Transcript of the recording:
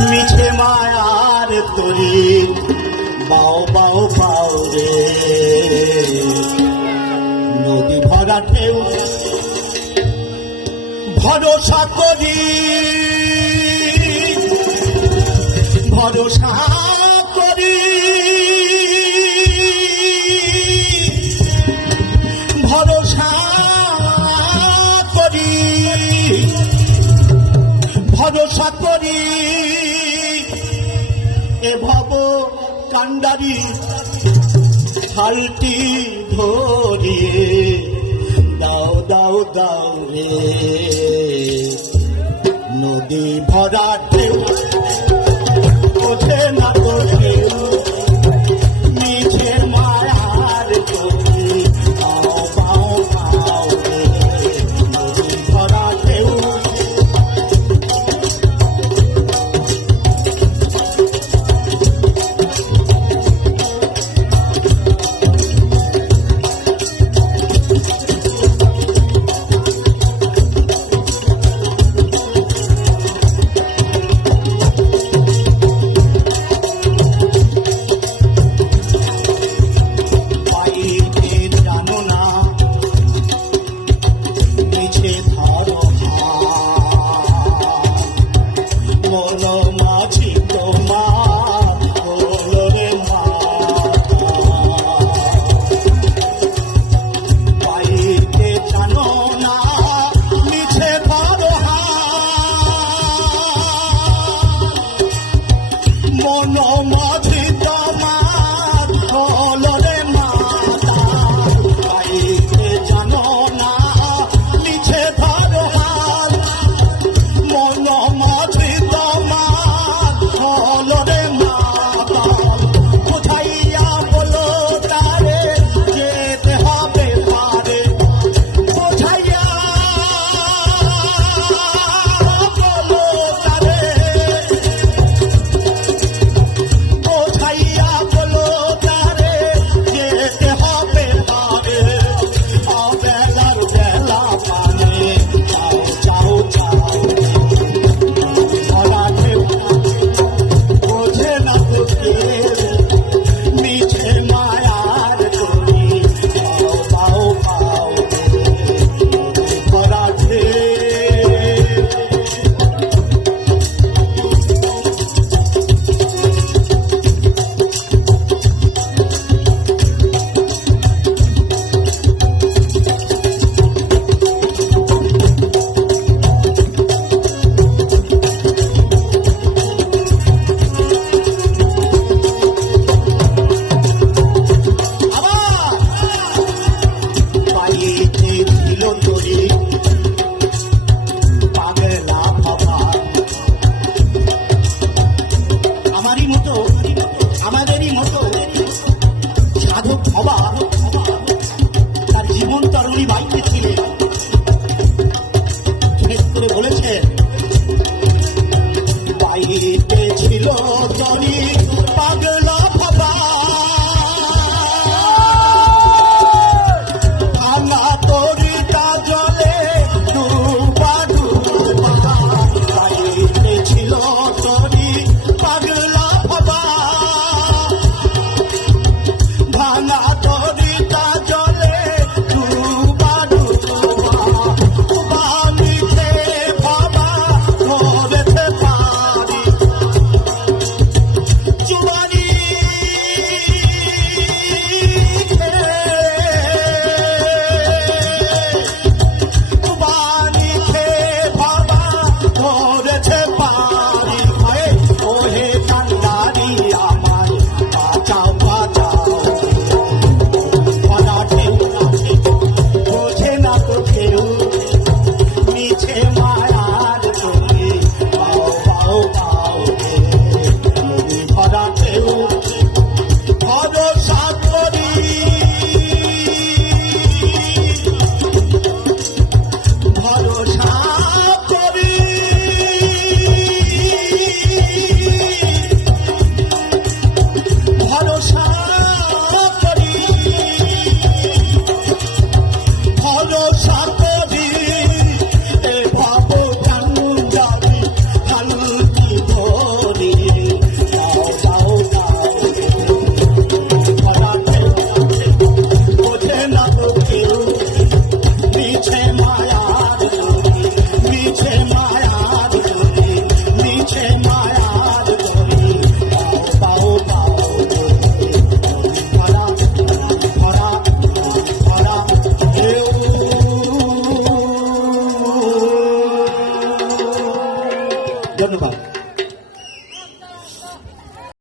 মিঠে মায়ার তরি। বাও বাও পাও রে। নদী ভরা ঢেউ। ভরসা করি। ভরসা করি। ভরসা করি। ভরসা করি। ভব কান্ডারি খালটি ধরিয়ে দাও দাও দাও রে। নদী ভরাট